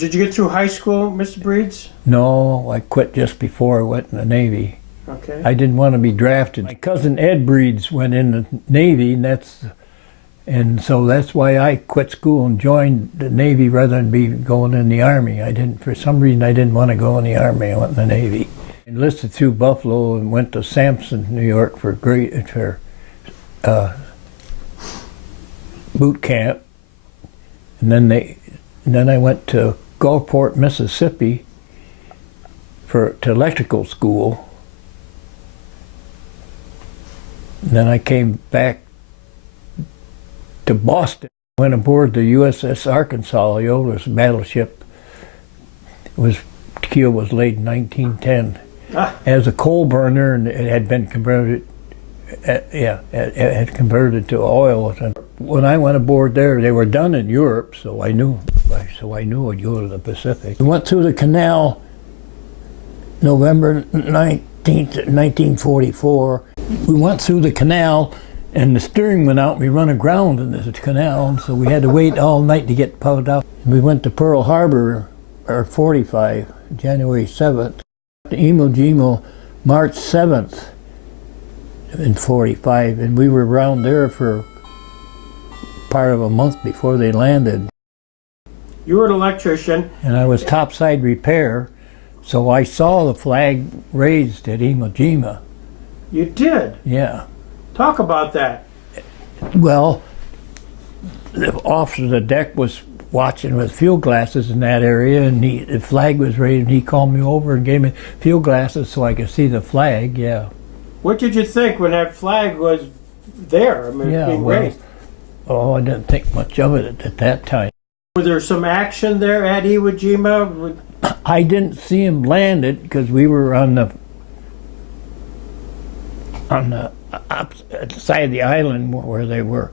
Did you get through high school, Mr. Breeds? No, I quit just before I went in the Navy. Okay. I didn't want to be drafted. My cousin Ed Breeds went in the Navy, and so that's why I quit school and joined the Navy rather than be going in the Army. For some reason, I didn't want to go in the Army. I went in the Navy. Enlisted through Buffalo and went to Sampson, New York for boot camp, and then I went to Gulfport, Mississippi to electrical school. And then I came back to Boston. Went aboard the USS Arkansas, the oldest battleship. Keel was laid in 1910 as a coal burner, and it had been converted. It had converted to oil. When I went aboard there, they were done in Europe, so I knew I'd go to the Pacific. We went through the canal November 19th, 1944. We went through the canal, and the steering went out, and we run aground in this canal, so we had to wait all night to get pulled out. We went to Pearl Harbor, or 45, January 7th. To Iwo Jima, March 7th in 45, and we were around there for part of a month before they landed. You were an electrician. And I was topside repair, so I saw the flag raised at Iwo Jima. You did? Yeah. Talk about that. Well, the officer of the deck was watching with field glasses in that area, and the flag was raised, and he called me over and gave me field glasses so I could see the flag. Yeah. What did you think when that flag was there? I mean, being raised. Oh, I didn't think much of it at that time. Was there some action there at Iwo Jima? I didn't see him land it because we were on the side of the island where they were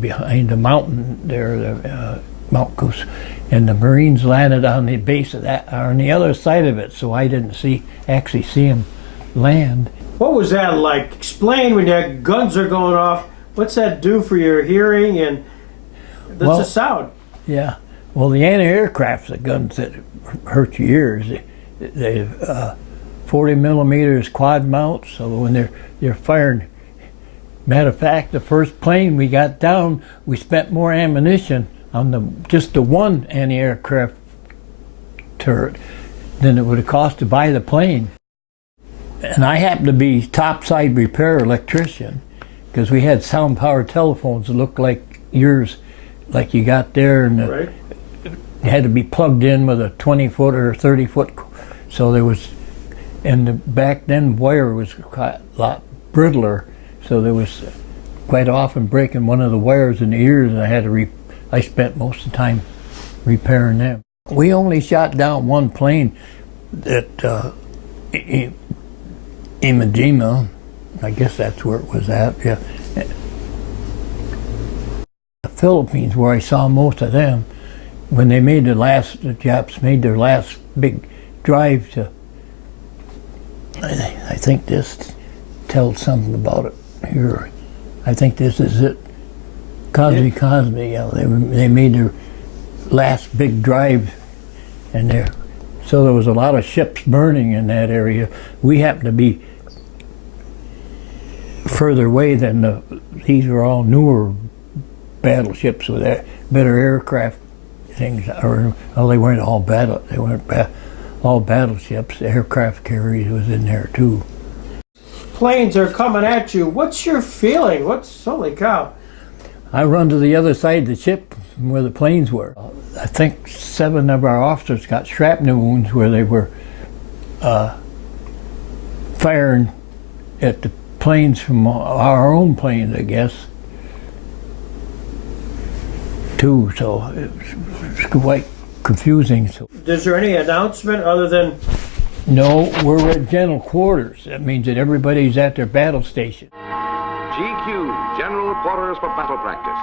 behind the mountain there, the Mount Coos, and the Marines landed on the base of that, or on the other side of it, so I didn't actually see him land. What was that like? Explain when your guns are going off. What's that do for your hearing and the sound? Yeah. Well, the anti-aircraft, the guns that hurt your ears, they 40 millimeters quad mount, so when they're firing. Matter of fact, the first plane we got down, we spent more ammunition on just the one anti-aircraft turret than it would have cost to buy the plane. And I happened to be topside repair electrician because we had sound power telephones that looked like yours, like you got there, and right. It had to be plugged in with a 20-foot or 30-foot. So there was, and back then wire was a lot brittler, so there was quite often breaking one of the wires in the ears, and I spent most of the time repairing them. We only shot down one plane at Iwo Jima. I guess that's where it was at, yeah. The Philippines, where I saw most of them, when they made the Japs made their last big drive to, I think this tells something about it here. I think this is it. Cosme, yeah, they made their last big drive, and so there was a lot of ships burning in that area. We happened to be further away than these were all newer battleships with better aircraft things. They weren't all all battleships. The aircraft carriers was in there too. Planes are coming at you. What's your feeling? Holy cow? I run to the other side of the ship from where the planes were. I think 7 of our officers got shrapnel wounds where they were firing at the planes from our own planes, I guess, too. So it was quite confusing. So, is there any announcement other than? No, we're at general quarters. That means that everybody's at their battle station. GQ, General Quarters for Battle Practice.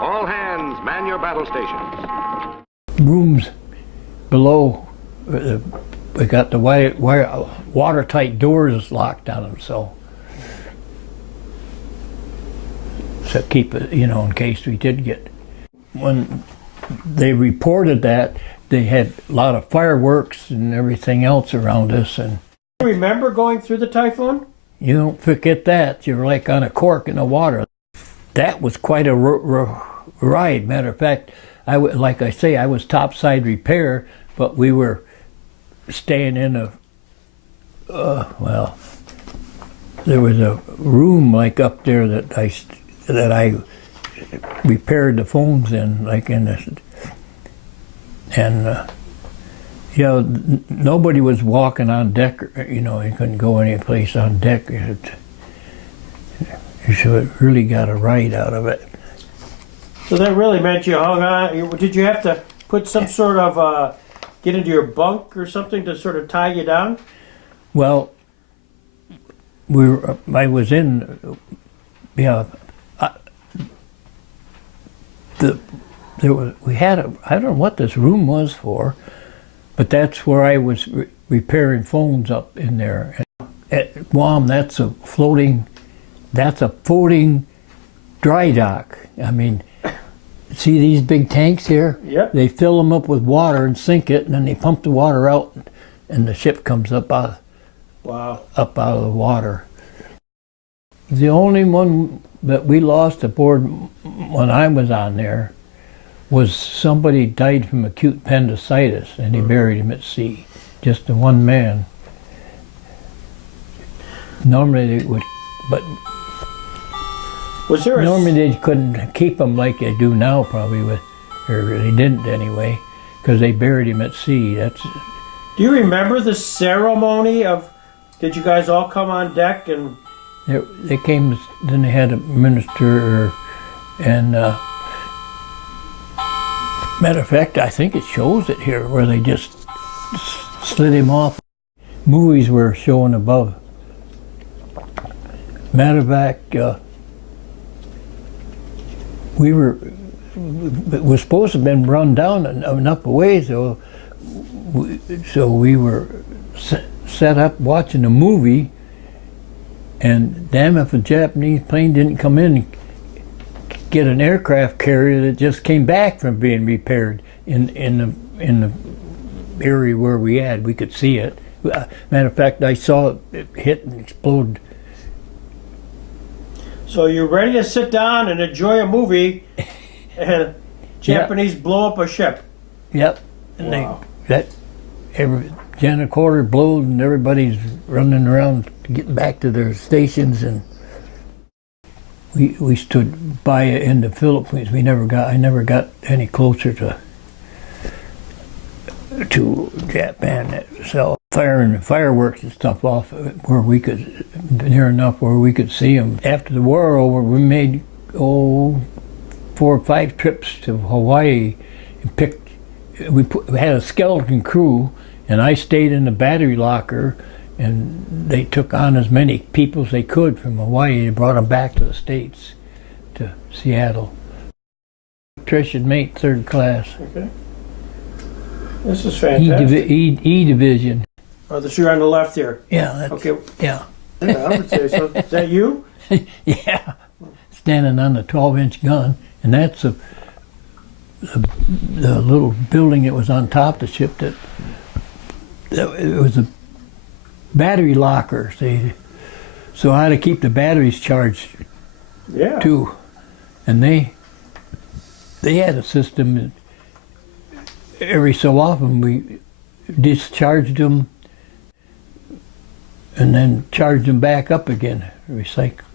All hands, man your battle stations. Rooms below, we got the watertight doors locked on them, so keep it, in case we did get. When they reported that, they had a lot of fireworks and everything else around us, and Do you remember going through the typhoon? you don't forget that. You're like on a cork in the water. That was quite a ride. Matter of fact, like I say, I was topside repair, but we were staying in a, well, there was a room like up there that I repaired the phones in, like in this, and nobody was walking on deck. You couldn't go any place on deck. You should have really got a ride out of it. So that really meant you hung on. Did you have to put some sort of get into your bunk or something to sort of tie you down? Well, I was in, we had I don't know what this room was for, but that's where I was repairing phones up in there. At Guam, that's a floating dry dock. I mean, see these big tanks here? Yep. They fill them up with water and sink it, and then they pump the water out, and the ship comes up out of the water. The only one that we lost aboard when I was on there was somebody died from acute appendicitis, and they buried him at sea. Just the one man. Normally they would, but normally they couldn't keep him like they do now, probably, or they didn't anyway, because they buried him at sea. Do you remember the ceremony of? Did you guys all come on deck and? They came. Then they had a minister, and matter of fact, I think it shows it here where they just slid him off. Movies were showing above. Matter of fact, we were supposed to have been run down enough away, so we were set up watching a movie, and damn if a Japanese plane didn't come in and get an aircraft carrier that just came back from being repaired in the area where we could see it. Matter of fact, I saw it hit and explode. So you're ready to sit down and enjoy a movie, and Japanese blow up a ship. Yep. And every Janicorder blows, and everybody's running around to get back to their stations, and we stood by in the Philippines. I never got any closer to Japan. So firing fireworks and stuff off where we could, near enough where we could see them. After the war over, we made 4 or 5 trips to Hawaii and we had a skeleton crew, and I stayed in the battery locker, and they took on as many people as they could from Hawaii and brought them back to the States, to Seattle. Electrician mate, 3rd class. Okay. This is fantastic. E division. Oh, the shoe on the left here. Yeah. That's, Okay. Yeah. Yeah, I would say so. Is that you? Yeah. Standing on the 12-inch gun, and that's the little building that was on top of the ship. That it was a battery locker. So I had to keep the batteries charged. Yeah. Too, and they had a system that every so often we discharged them and then charged them back up again, recycle.